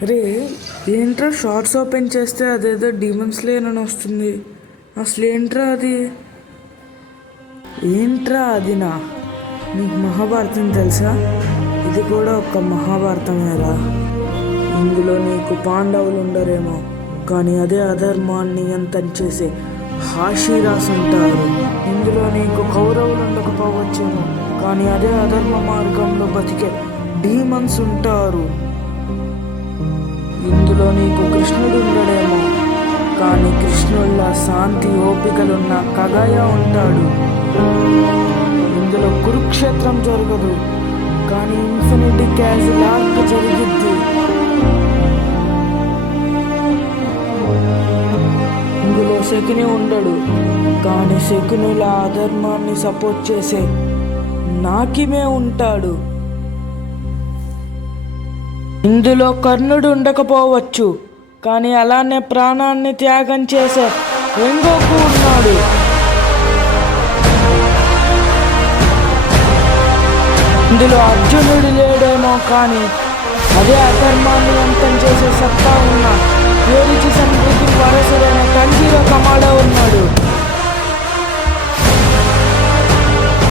రే, ఏంట్రా shorts open చేస్తే అదేదో డీమన్ స్లేయర్ అని వస్తుంది. అసలు ఏంట్రా అది? ఏంట్రా అదినా? నీకు మహాభారతం తెలుసా? ఇది కూడా ఒక మహాభారతమేరా. ఇందులో నీకు పాండవులు ఉండరేమో, కానీ అదే అధర్మాన్ని అంతం చేసే హాషిరాస్ ఉంటారు. ఇందులో నీకు కౌరవులు ఉండకపోవచ్చేమో, కానీ అదే అధర్మ మార్గంలో బతికే డీమన్స్ ఉంటారు. ఇందులో నీకు కృష్ణుడు ఉండడేమో, కానీ కృష్ణుళ్ళ శాంతి ఓపికలున్న కగయ ఉంటాడు. ఇందులో కురుక్షేత్రం జరగదు, కానీ ఇన్ఫినిటీ క్యాజిల్ ఆర్క్ జరిగిద్ది. ఇందులో శకుని ఉండడు, కానీ శకునుల అధర్మాన్ని సపోర్ట్ చేసే నాకిమే ఉంటాడు. ఇందులో కర్ణుడు ఉండకపోవచ్చు, కానీ అలానే ప్రాణాన్ని త్యాగం చేసే రెంగోకు ఉన్నాడు. ఇందులో అర్జునుడు లేడేమో, కానీ అదే అధర్మాన్ని అంతం చేసే సత్తా ఉన్న